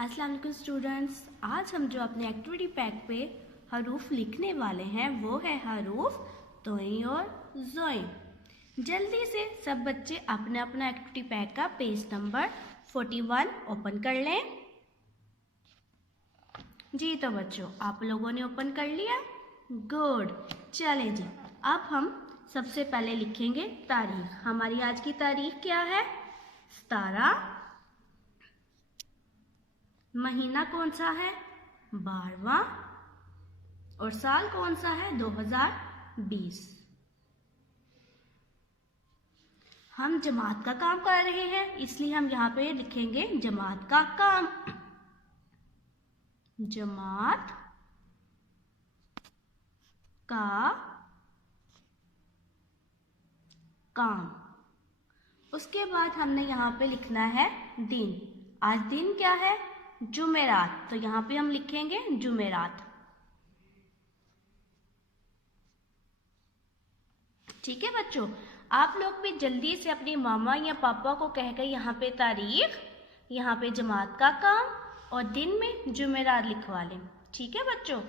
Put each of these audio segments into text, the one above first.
अस्सलाम वालेकुम स्टूडेंट्स, आज हम जो अपने एक्टिविटी पैक पे हरूफ लिखने वाले हैं वो है हरूफ तोई और ज़ोई। जल्दी से सब बच्चे अपना अपना एक्टिविटी पैक का पेज नंबर 41 ओपन कर लें। जी तो बच्चों, आप लोगों ने ओपन कर लिया, गुड। चलें जी, अब हम सबसे पहले लिखेंगे तारीख। हमारी आज की तारीख क्या है? 17। महीना कौन सा है? 12वां। और साल कौन सा है? 2020। हम जमात का काम कर रहे हैं, इसलिए हम यहाँ पे लिखेंगे जमात का काम। जमात का काम। उसके बाद हमने यहाँ पे लिखना है दिन। आज दिन क्या है? जुमेरात। तो यहाँ पे हम लिखेंगे जुमेरात। ठीक है बच्चों, आप लोग भी जल्दी से अपनी मामा या पापा को कहकर यहाँ पे तारीख, यहाँ पे जमात का काम और दिन में जुमेरात लिखवा लें। ठीक है बच्चों,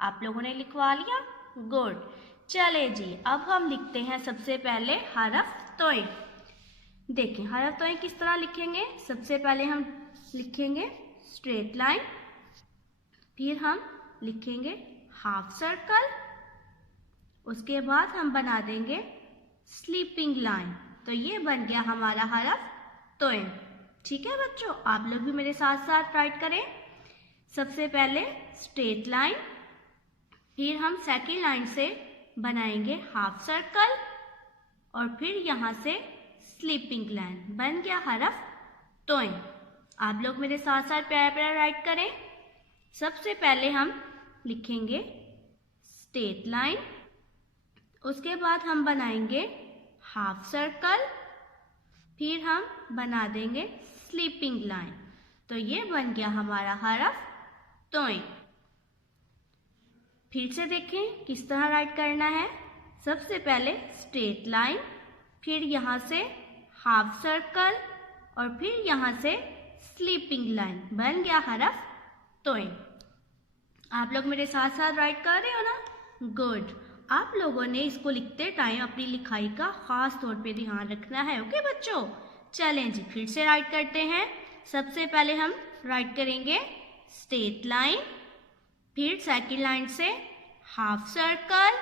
आप लोगों ने लिखवा लिया, गुड। चले जी, अब हम लिखते हैं सबसे पहले हरफ तोय। देखें हरफ तोय किस तरह लिखेंगे। सबसे पहले हम लिखेंगे स्ट्रेट लाइन, फिर हम लिखेंगे हाफ सर्कल, उसके बाद हम बना देंगे स्लीपिंग लाइन। तो ये बन गया हमारा हरफ तोय। ठीक है बच्चों, आप लोग भी मेरे साथ साथ राइट करें। सबसे पहले स्ट्रेट लाइन, फिर हम सेकंड लाइन से बनाएंगे हाफ सर्कल और फिर यहाँ से स्लीपिंग लाइन। बन गया हरफ तोय। आप लोग मेरे साथ साथ प्यारा प्यारा राइट करें। सबसे पहले हम लिखेंगे स्ट्रेट लाइन, उसके बाद हम बनाएंगे हाफ सर्कल, फिर हम बना देंगे स्लीपिंग लाइन। तो ये बन गया हमारा हरफ तोय। फिर से देखें किस तरह राइट करना है। सबसे पहले स्ट्रेट लाइन, फिर यहाँ से हाफ सर्कल और फिर यहाँ से स्लीपिंग लाइन। बन गया हरफ तोय। आप लोग मेरे साथ साथ राइट कर रहे हो ना? गुड। आप लोगों ने इसको लिखते टाइम अपनी लिखाई का खास तौर पे ध्यान रखना है। ओके बच्चों, चलें जी फिर से राइट करते हैं। सबसे पहले हम राइट करेंगे स्ट्रेट लाइन, फिर सेकंड लाइन से हाफ सर्कल,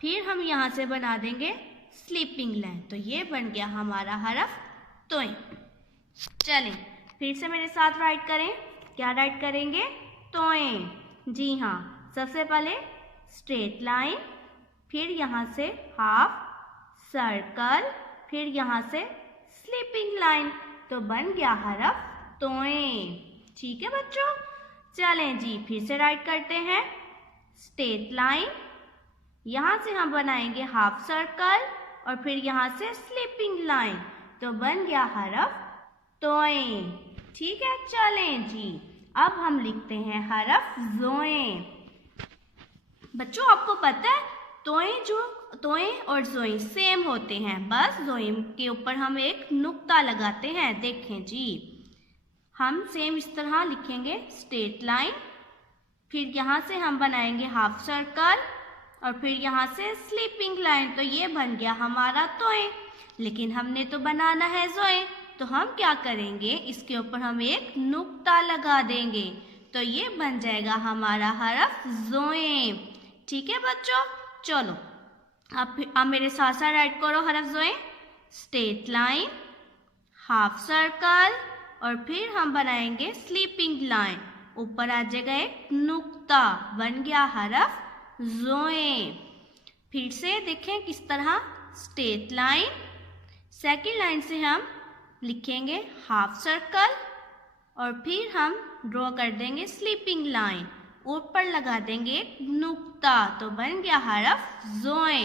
फिर हम यहाँ से बना देंगे स्लीपिंग लाइन। तो ये बन गया हमारा हरफ तोय। चलें फिर से मेरे साथ राइट करें। क्या राइट करेंगे? तोय। जी हाँ, सबसे पहले स्ट्रेट लाइन, फिर यहाँ से हाफ सर्कल, फिर यहाँ से स्लीपिंग लाइन। तो बन गया हरफ तोय। ठीक है बच्चों, चलें जी फिर से राइट करते हैं। स्ट्रेट लाइन, यहाँ से हम बनाएंगे हाफ सर्कल और फिर यहाँ से स्लीपिंग लाइन। तो बन गया हरफ तोय। ठीक है, चलें जी अब हम लिखते हैं हरफ ज़ोए। बच्चों आपको पता है तोय और ज़ोई सेम होते हैं, बस ज़ोई के ऊपर हम एक नुक्ता लगाते हैं। देखें जी, हम सेम इस तरह लिखेंगे स्ट्रेट लाइन, फिर यहाँ से हम बनाएंगे हाफ सर्कल और फिर यहाँ से स्लीपिंग लाइन। तो ये बन गया हमारा तोय। लेकिन हमने तो बनाना है ज़ोए, तो हम क्या करेंगे, इसके ऊपर हम एक नुक्ता लगा देंगे। तो ये बन जाएगा हमारा हरफ ज़ोए। ठीक है बच्चों, चलो अब मेरे साथ साथ राइट करो हरफ ज़ोए। स्ट्रेट लाइन, हाफ सर्कल और फिर हम बनाएंगे स्लीपिंग लाइन। ऊपर आ जाएगा एक नुक्ता, बन गया हरफ ज़ोए। फिर से देखें किस तरह। स्ट्रेट लाइन, सेकंड लाइन से हम लिखेंगे हाफ सर्कल और फिर हम ड्रॉ कर देंगे स्लीपिंग लाइन, ऊपर लगा देंगे एक नुक्ता। तो बन गया हरफ ज़ोए।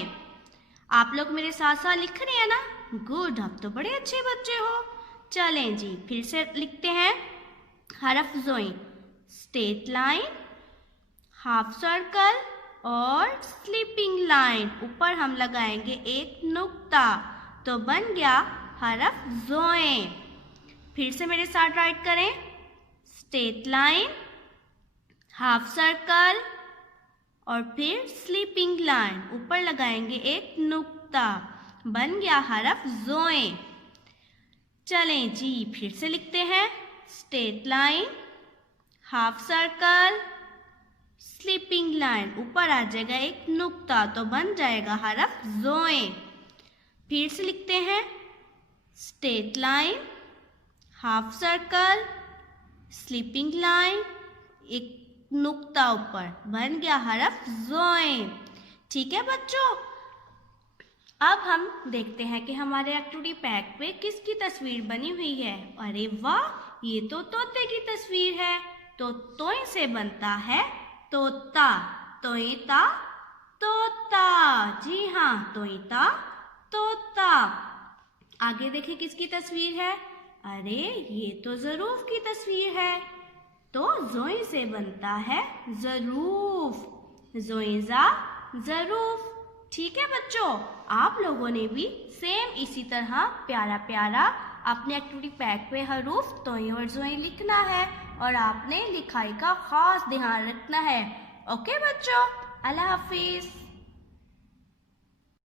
आप लोग मेरे साथ साथ लिख रहे हैं ना? गुड, आप तो बड़े अच्छे बच्चे हो। चलें जी फिर से लिखते हैं हरफ ज़ोए। स्ट्रेट लाइन, हाफ सर्कल और स्लीपिंग लाइन, ऊपर हम लगाएंगे एक नुक्ता। तो बन गया हरफ ज़ोए। फिर से मेरे साथ राइट करें। स्ट्रेट लाइन, हाफ सर्कल और फिर स्लीपिंग लाइन। ऊपर लगाएंगे एक नुक्ता, बन गया हरफ ज़ोए। चलें जी, फिर से लिखते हैं। Straight line, half circle, sleeping line, ऊपर आ जाएगा एक नुक्ता तो बन जाएगा हरफ ज़ोए। फिर से लिखते हैं। Straight line, half circle, sleeping line, एक नुक्ता ऊपर, बन गया हरफ ज़ोए। ठीक है बच्चों, अब हम देखते हैं कि हमारे एक्टिविटी पैक पे किसकी तस्वीर बनी हुई है। अरे वाह, ये तो तोते की तस्वीर है। तो तोय से बनता है तोता, तोयता तोता। जी हाँ, तोयता तोता। आगे देखिए किसकी तस्वीर है। अरे ये तो ज़रूफ की तस्वीर है। तो ज़ोई से बनता है ज़रूफ, ज़ोईज़ा ज़रूफ। ठीक है बच्चों, आप लोगों ने भी सेम इसी तरह प्यारा प्यारा अपने एक्टिविटी पैक पे हरूफ तोई और ज़ोई लिखना है और आपने लिखाई का खास ध्यान रखना है। ओके बच्चों, अल्लाह हाफिज़।